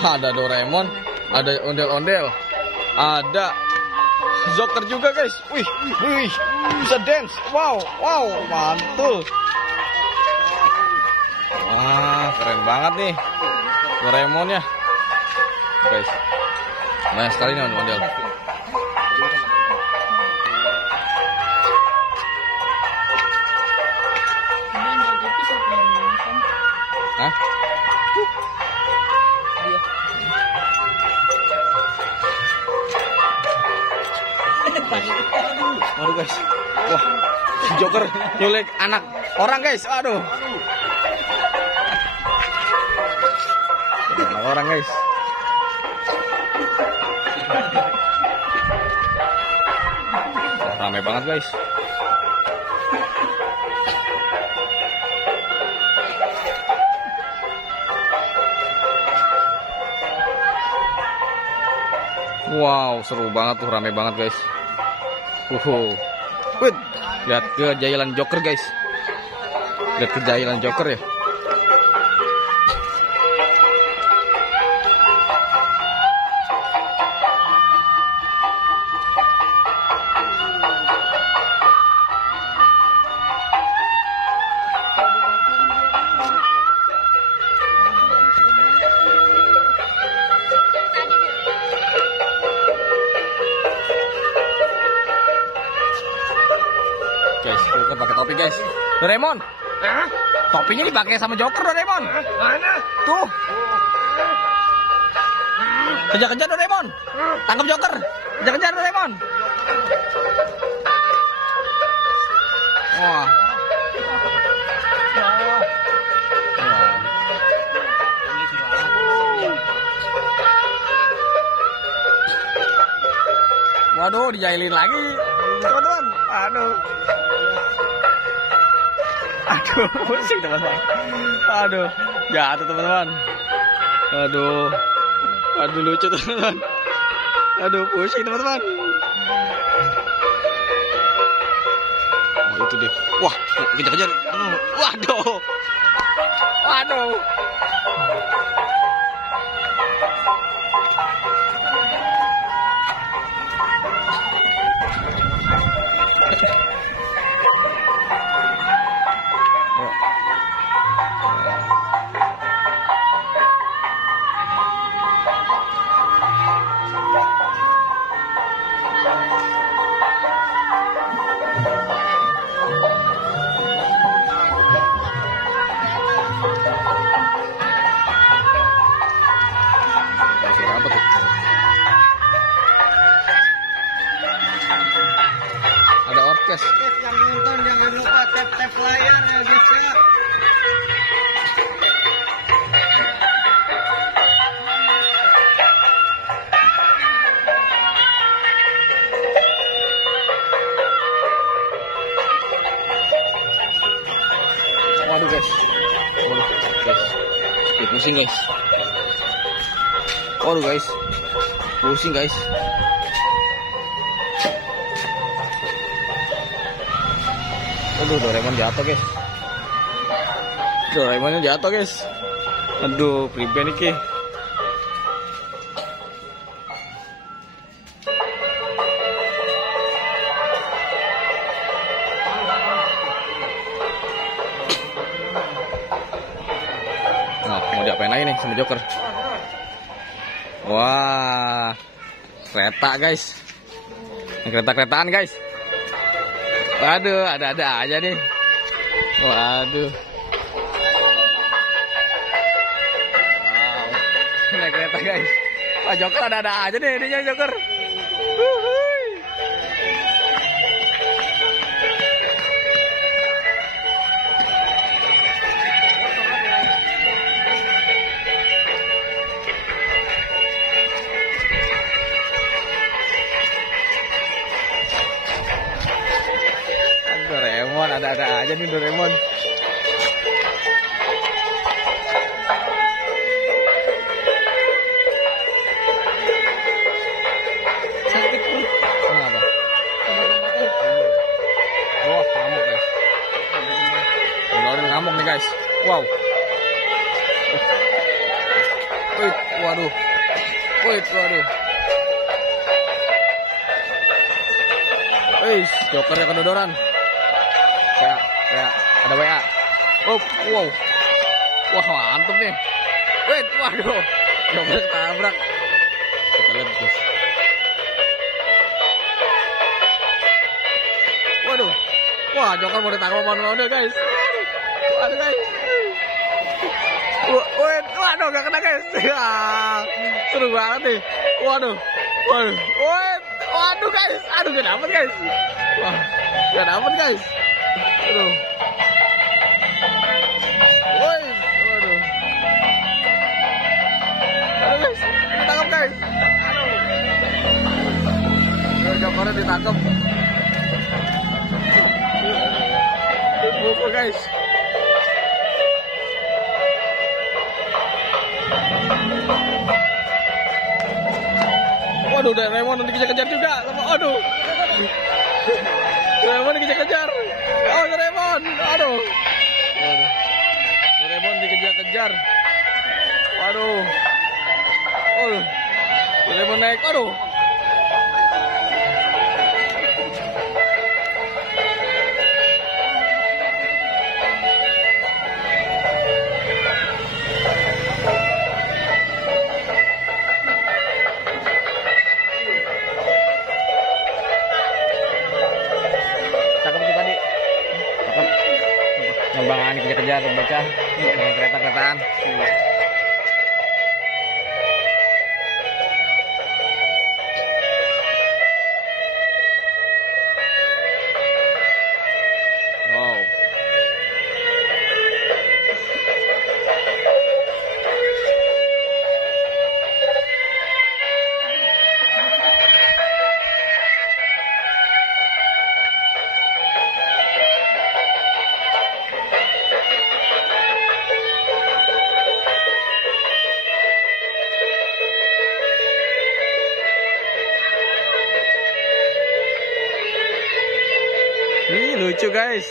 Ada Doraemon, ada ondel-ondel, ada Joker juga guys. Wih, bisa dance. Wow, mantul. Wah, keren banget nih Doraemonnya, guys. Banyak sekali nih ondel. Hah? Waduh guys, wah, si Joker nyulik anak orang guys, aduh. Anak orang guys. Wah, ramai banget guys. Wow, seru banget tuh, rame banget guys. Wih, lihat kejailan Joker guys. Lihat kejailan Joker ya. Guys, Joker pakai topi guys. Doraemon, topinya dipakai sama Joker Doraemon. Mana? Tuh. Kejar-kejar Doraemon. Tangkap Joker. Kejar-kejar Doraemon. Wah. Waduh, dijailin lagi, teman-teman. Aduh, pusing teman-teman. Aduh, jatuh teman-teman. Aduh, lucu teman-teman. Aduh, pusing teman-teman. Oh, itu dia. Wah, kejar-kejar. Waduh. Apa tuh? Ada orkes. Yang nonton jangan lupa tap layar ya guys ya. Waduh guys. Pusing guys. Waduh guys, pusing guys. Aduh, Doraemon jatuh guys. Doraemonnya jatuh guys. Aduh, priben iki. Nah, mau diapain lagi nih sama Joker? Wah, kereta guys. Kereta-keretaan guys. Waduh, ada-ada aja nih. Waduh. Wow, naik kereta guys. Wah, Joker ada-ada aja nih, ininya Joker. Doraemon, ada-ada aja nih Doraemon. Sakit perut. Kenapa? Oh, ngamuk guys. Udah ngamuk nih guys. Wow. waduh. Wait, waduh. Wih, jokernya kedodoran. Ya, ada WA. Oh, wow. Wah, mantep nih. Wait, waduh. Jokernya ketabrak. Kita lihat, guys. Waduh. Wah, joker mau ditangkap mana guys. Waduh, guys. Wait, waduh, gak kena guys. Ya, seru banget nih. Waduh. Wait, waduh guys. Aduh, gak dapet guys. Wah, gak dapet guys. Aduh. Wait, waduh. Aduh guys, ditangkap guys. Aduh. Jokernya ditangkap. Buku guys. Waduh, Doraemon dikejar-kejar juga. Aduh. Doraemon dikejar-kejar. Oh, Doraemon. Aduh. Doraemon dikejar-kejar. Waduh. Oh. Doraemon naik. Aduh. Ngembangan dikejar-kejar bocah dengan kereta-keretaan. Wow. Ih, lucu guys.